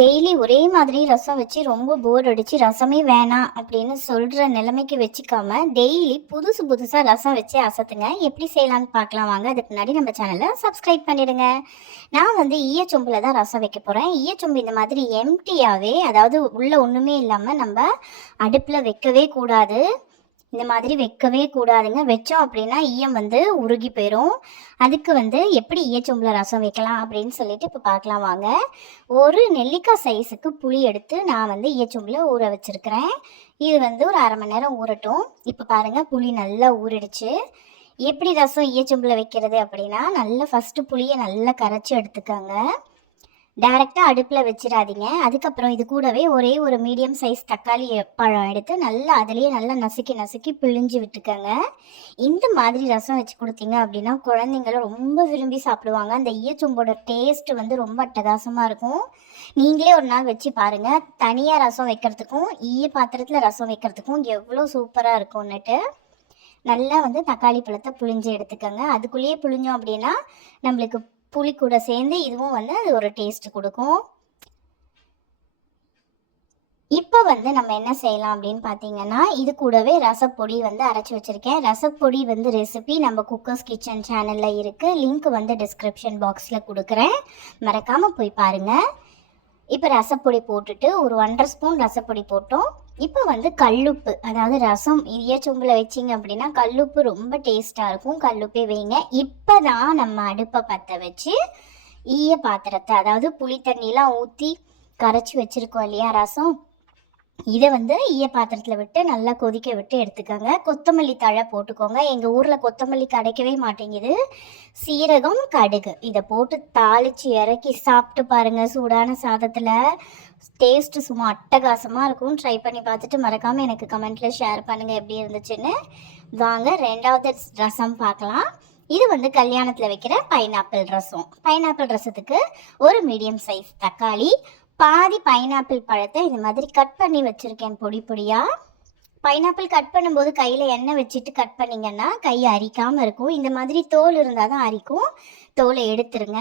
Daily ஒரே மாதிரி ரசம் வச்சு ரொம்ப போர் அடிச்சு ரசமே வேணாம் அப்படின்னு சொல்ற நிலைமைக்கு வச்சுக்காம டெய்லி புதுசு புதுசா ரசம் வச்சு அசத்துங்க. எப்படி செய்யலாம்னு பார்க்கலாம் வாங்க. அதுக்கு முன்னாடி நம்ம சேனலை சப்ஸ்கிரைப் பண்ணிடுங்க. நான் வந்து ஈயச்சொம்புல தான் ரசம் வைக்க போறேன். ஈயச்சொம்பு இந்த மாதிரி எம்டியாவே, அதாவது உள்ள ஒண்ணுமே இல்லாம நம்ம அடுப்புல வைக்கவே கூடாது. இந்த மாதிரி வைக்கவே கூடாதுங்க. வச்சோம் அப்படின்னா ஈயம் வந்து உருகி போயிடும். அதுக்கு வந்து எப்படி ஈயச்சொம்பில் ரசம் வைக்கலாம் அப்படின்னு சொல்லிட்டு இப்போ பார்க்கலாம் வாங்க. ஒரு நெல்லிக்காய் சைஸுக்கு புளி எடுத்து நான் வந்து ஈயச்சொம்பில் ஊற வச்சுருக்கிறேன். இது வந்து ஒரு அரை மணி நேரம் ஊறட்டும். இப்போ பாருங்கள், புளி நல்லா ஊறிடுச்சு. எப்படி ரசம் ஈயச்சொம்பில் வைக்கிறது அப்படின்னா, நல்லா ஃபஸ்ட்டு புளியை நல்லா கரைச்சி எடுத்துக்கோங்க. டைரெக்டாக அடுப்பில் வச்சிடாதீங்க. அதுக்கப்புறம் இது கூடவே ஒரே ஒரு மீடியம் சைஸ் தக்காளி பழம் எடுத்து நல்லா அதுலேயே நல்லா நசுக்கி நசுக்கி பிழிஞ்சு விட்டுக்கோங்க. இந்த மாதிரி ரசம் வச்சு கொடுத்தீங்க அப்படின்னா குழந்தைங்களும் ரொம்ப விரும்பி சாப்பிடுவாங்க. அந்த ஈயச்சொம்போட டேஸ்ட் வந்து ரொம்ப அட்டகாசமாக இருக்கும். நீங்களே ஒரு நாள் வச்சு பாருங்கள். தனியாக ரசம் வைக்கிறதுக்கும் ஈய பாத்திரத்தில் ரசம் வைக்கிறதுக்கும் எவ்வளோ சூப்பராக இருக்கும்னுட்டு. நல்லா வந்து தக்காளி பழத்தை புழிஞ்சு எடுத்துக்கோங்க. அதுக்குள்ளேயே புழிஞ்சோம் அப்படின்னா நம்மளுக்கு புளி கூட சேர்ந்து இதுவும் வந்து அது ஒரு டேஸ்ட் கொடுக்கும். இப்போ வந்து நம்ம என்ன செய்யலாம் அப்படின்னு பார்த்தீங்கன்னா, இது கூடவே ரசப்பொடி வந்து அரைச்சி வச்சுருக்கேன். ரசப்பொடி வந்து ரெசிபி நம்ம குக்கர்ஸ் கிச்சன் சேனலில் இருக்குது. லிங்க் வந்து டிஸ்கிரிப்ஷன் பாக்ஸில் கொடுக்குறேன், மறக்காமல் போய் பாருங்கள். இப்போ ரசப்பொடி போட்டுட்டு ஒரு 1.5 ஸ்பூன் ரசப்பொடி போட்டோம். இப்போ வந்து கல்லுப்பு, அதாவது ரசம் ஈயச்சொம்பில் வச்சிங்க அப்படின்னா கல்லுப்பு ரொம்ப டேஸ்ட்டாக இருக்கும். கல்லுப்பே வைங்க. இப்போ தான் நம்ம அடுப்பை பற்ற வச்சு ஈய பாத்திரத்தை, அதாவது புளி தண்ணியெலாம் ஊற்றி கரைச்சி வச்சுருக்கோம் இல்லையா ரசம், இதை வந்து ஈய பாத்திரத்தில் விட்டு நல்லா கொதிக்க விட்டு எடுத்துக்கோங்க. கொத்தமல்லி தழை போட்டுக்கோங்க. எங்கள் ஊரில் கொத்தமல்லி கிடைக்கவே மாட்டேங்குது. சீரகம், கடுகு இதை போட்டு தாளித்து இறக்கி சாப்பிட்டு பாருங்கள். சூடான சாதத்தில் டேஸ்ட்டு சும்மா அட்டகாசமாக இருக்கும். ட்ரை பண்ணி பார்த்துட்டு மறக்காமல் எனக்கு கமெண்ட்டில் ஷேர் பண்ணுங்கள் எப்படி இருந்துச்சுன்னு. வாங்க 2வது ரசம் பார்க்கலாம். இது வந்து கல்யாணத்தில் வைக்கிற பைனாப்பிள் ரசம். பைனாப்பிள் ரசத்துக்கு ஒரு மீடியம் சைஸ் தக்காளி, பாதி பைனாப்பிள் பழத்தை இந்த மாதிரி கட் பண்ணி வச்சுருக்கேன் பொடி பொடியாக. பைனாப்பிள் கட் பண்ணும்போது கையில் எண்ணெய் வச்சுட்டு கட் பண்ணிங்கன்னா கை அரிக்காமல் இருக்கும். இந்த மாதிரி தோல் இருந்தால் தான் அரிக்கும். தோலை எடுத்துருங்க.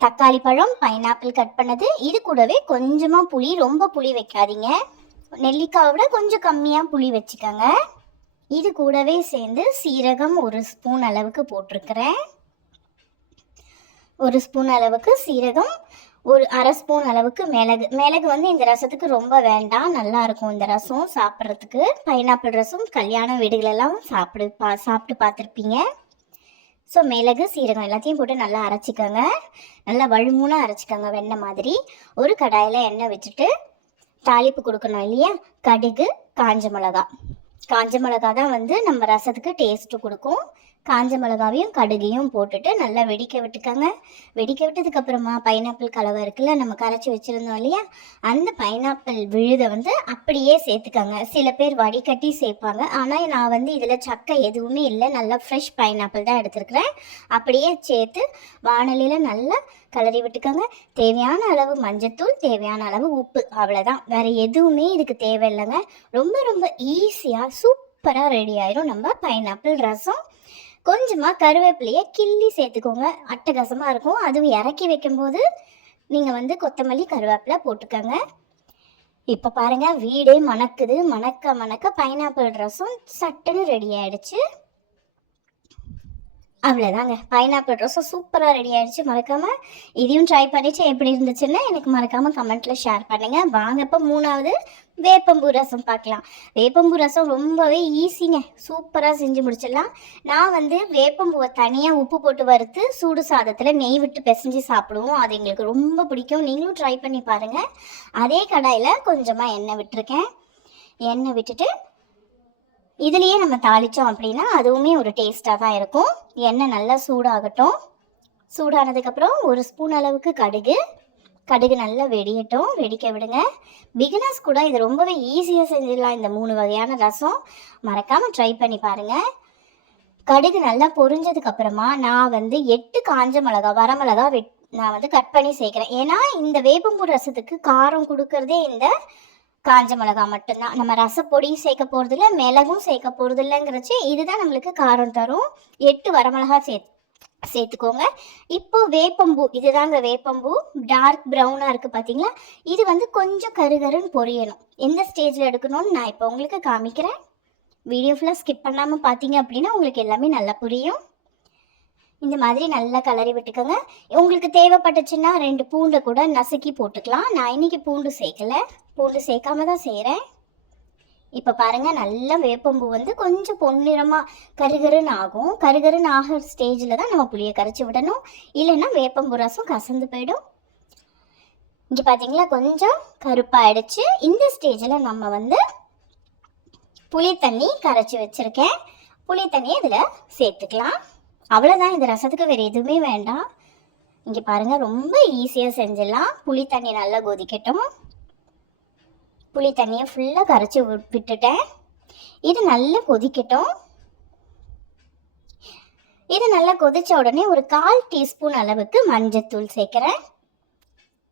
தக்காளி பழம், பைனாப்பிள் கட் பண்ணது, இது கூடவே கொஞ்சமாக புளி, ரொம்ப புளி வைக்காதீங்க. நெல்லிக்காயை விட கொஞ்சம் கம்மியாக புளி வச்சுக்கோங்க. இது கூடவே சேர்ந்து சீரகம் 1 ஸ்பூன் அளவுக்கு போட்டிருக்கிறேன். 1 ஸ்பூன் அளவுக்கு சீரகம், ஒரு அரை ஸ்பூன் அளவுக்கு மிளகு. மிளகு வந்து இந்த ரசத்துக்கு ரொம்ப வேண்டாம், நல்லா இருக்கும் இந்த ரசம் சாப்பிட்றதுக்கு. பைனாப்பிள் ரசம் கல்யாண வீடுகளெல்லாம் சாப்பிட்டு பார்த்துருப்பீங்க. ஸோ மிளகு, சீரகம் எல்லாத்தையும் போட்டு நல்லா அரைச்சிக்கோங்க. நல்லா வழுமூணாக அரைச்சிக்கோங்க, வெண்ணெய் மாதிரி. ஒரு கடாயில் எண்ணெய் வச்சுட்டு தாளிப்பு கொடுக்கணும் இல்லையா. கடுகு, காஞ்ச மிளகா. காஞ்ச மிளகா தான் வந்து நம்ம ரசத்துக்கு டேஸ்ட்டு கொடுக்கும். காஞ்ச மிளகாவையும் கடுகையும் போட்டுட்டு நல்லா வெடிக்க விட்டுக்கோங்க. வெடிக்க விட்டதுக்கப்புறமா பைனாப்பிள் கலவை இருக்குல்ல, நம்ம கரைச்சி வச்சுருந்தோம் இல்லையா, அந்த பைனாப்பிள் விழுதை வந்து அப்படியே சேர்த்துக்கோங்க. சில பேர் வடிகட்டி சேர்ப்பாங்க, ஆனால் நான் வந்து இதில் சக்கை எதுவுமே இல்லை, நல்லா ஃப்ரெஷ் பைனாப்பிள் தான் எடுத்துருக்கிறேன். அப்படியே சேர்த்து வானலியில் நல்லா கலரி விட்டுக்கோங்க. தேவையான அளவு மஞ்சத்தூள், தேவையான அளவு உப்பு, அவ்வளோதான். வேறு எதுவுமே இதுக்கு தேவையில்லைங்க. ரொம்ப ரொம்ப ஈஸியாக சூப்பராக ரெடி ஆயிரும் நம்ம பைனாப்பிள் ரசம். கொஞ்சமாக கருவேப்பிலையை கிள்ளி சேர்த்துக்கோங்க, அட்டகாசமாக இருக்கும். அதுவும் இறக்கி வைக்கும்போது நீங்கள் வந்து கொத்தமல்லி, கருவேப்பிலை போட்டுக்கோங்க. இப்போ பாருங்கள், வீடே மணக்குது. மணக்க மணக்க பைனாப்பிள் ரசம் சட்டுன்னு ரெடி ஆகிடுச்சு. அவ்வளோதாங்க, பைனாப்பிள் ரசம் சூப்பராக ரெடி ஆகிடுச்சு. மறக்காமல் இதையும் ட்ரை பண்ணிவிட்டு எப்படி இருந்துச்சுன்னு எனக்கு மறக்காமல் கமெண்ட்டில் ஷேர் பண்ணுங்கள். வாங்க இப்போ 3வது வேப்பம்பூ ரசம் பார்க்கலாம். வேப்பம்பூ ரசம் ரொம்பவே ஈஸிங்க, சூப்பராக செஞ்சு முடிச்சிடலாம். நான் வந்து வேப்பம்பூவை தனியாக உப்பு போட்டு வறுத்து சூடு சாதத்தில் நெய் விட்டு பிசைஞ்சு சாப்பிடுவோம். அது எங்களுக்கு ரொம்ப பிடிக்கும். நீங்களும் ட்ரை பண்ணி பாருங்கள். அதே கடாயில் கொஞ்சமாக எண்ணெய் விட்டுருக்கேன். எண்ணெய் விட்டுட்டு இதுலேயே நம்ம தாளித்தோம் அப்படின்னா அதுவுமே ஒரு டேஸ்ட்டாக தான் இருக்கும். எண்ணெய் நல்லா சூடாகட்டும். சூடானதுக்கப்புறம் 1 ஸ்பூன் அளவுக்கு கடுகு நல்லா வெடியட்டும், வெடிக்க விடுங்க. பிகினர்ஸ் கூட இது ரொம்பவே ஈஸியாக செஞ்சிடலாம். இந்த 3 வகையான ரசம் மறக்காமல் ட்ரை பண்ணி பாருங்கள். கடுகு நல்லா பொரிஞ்சதுக்கப்புறமா நான் வந்து 8 காஞ்ச மிளகா, வரமிளகா நான் வந்து கட் பண்ணி சேர்க்குறேன். ஏன்னா இந்த வேப்பம்பூ ரசத்துக்கு காரம் கொடுக்கறதே இந்த காஞ்ச மிளகா மட்டும்தான். நம்ம ரசப்பொடி சேர்க்க போகிறதில்ல, மிளகும் சேர்க்க போகிறதில்லங்கிறச்சு இதுதான் நம்மளுக்கு காரம் தரும். 8 வரமிளகா சேர்த்துக்கோங்க. இப்போ வேப்பம்பூ, இதுதாங்க வேப்பம்பூ, டார்க் ப்ரௌனாக இருக்குது பார்த்தீங்களா? இது வந்து கொஞ்சம் கருகருன்னு பொரியணும். எந்த ஸ்டேஜில் எடுக்கணும்னு நான் இப்போ உங்களுக்கு காமிக்கிறேன். வீடியோ ஃபுல்லாக ஸ்கிப் பண்ணாமல் பார்த்தீங்க அப்படின்னா உங்களுக்கு எல்லாமே நல்லா புரியும். இந்த மாதிரி நல்லா கலரி விட்டுக்கோங்க. உங்களுக்கு தேவைப்பட்டுச்சுன்னா 2 பூண்டை கூட நசுக்கி போட்டுக்கலாம். நான் இன்னைக்கு பூண்டு சேர்க்கல, பூண்டு சேர்க்காம தான் செய்கிறேன். இப்போ பாருங்கள், நல்லா வேப்பம்பூ வந்து கொஞ்சம் பொன்னிறமாக கருகருன்னு ஆகும். கருகருன்னு ஆகிற ஸ்டேஜில் தான் நம்ம புளியை கரைச்சி விடணும். இல்லைன்னா வேப்பம்பூ ரசம் கசந்து போயிடும். இங்கே பார்த்தீங்களா, கொஞ்சம் கருப்பாயிடுச்சு. இந்த ஸ்டேஜில் நம்ம வந்து புளி தண்ணி கரைச்சி வச்சுருக்கேன். புளி தண்ணி இதில் சேர்த்துக்கலாம். அவ்வளோதான், இந்த ரசத்துக்கு வேறு எதுவுமே வேண்டாம். இங்கே பாருங்கள், ரொம்ப ஈஸியாக செஞ்சிடலாம். புளி தண்ணி நல்லா கொதிக்கட்டும். புளி தண்ணியை ஃபுல்லாக கரைச்சி விட்டுட்டேன். இது நல்லா கொதிக்கட்டும். இது நல்லா கொதித்த உடனே ஒரு 1/4 டீஸ்பூன் அளவுக்கு மஞ்சத்தூள் சேர்க்குறேன்.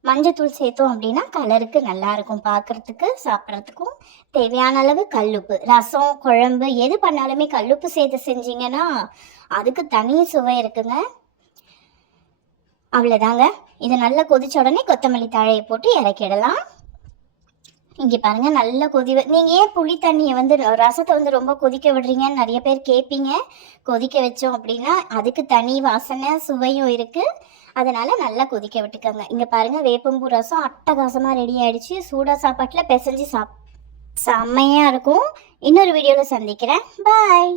மஞ்சத்தூள் சேர்த்தோம் அப்படின்னா கலருக்கு நல்லாயிருக்கும், பார்க்குறதுக்கு சாப்பிட்றதுக்கும். தேவையான அளவு கல்லுப்பு. ரசம் குழம்பு எது பண்ணாலுமே கல்லுப்பு சேர்த்து செஞ்சிங்கன்னா அதுக்கு தனி சுவை இருக்குங்க. அவ்வளோதாங்க. இது நல்லா கொதிச்ச உடனே கொத்தமல்லி தழையை போட்டு இறக்கிடலாம். இங்கே பாருங்கள், நல்லா நீங்கள் ஏன் புளி தண்ணியை வந்து ரசத்தை வந்து ரொம்ப கொதிக்க விடுறீங்கன்னு நிறைய பேர் கேட்பீங்க. கொதிக்க வச்சோம் அப்படின்னா அதுக்கு தனி வாசனை சுவையும் இருக்குது. அதனால் நல்லா கொதிக்க விட்டுக்கோங்க. இங்கே பாருங்கள், வேப்பம்பூ ரசம் அட்டகாசமாக ரெடி ஆகிடுச்சு. சூடாக சாப்பாட்டில் பிசைஞ்சு செம்மையாக இருக்கும். இன்னொரு வீடியோவில் சந்திக்கிறேன். பாய்.